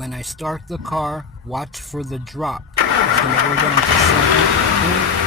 When I start the car, watch for the drop. It's going to go down to 7.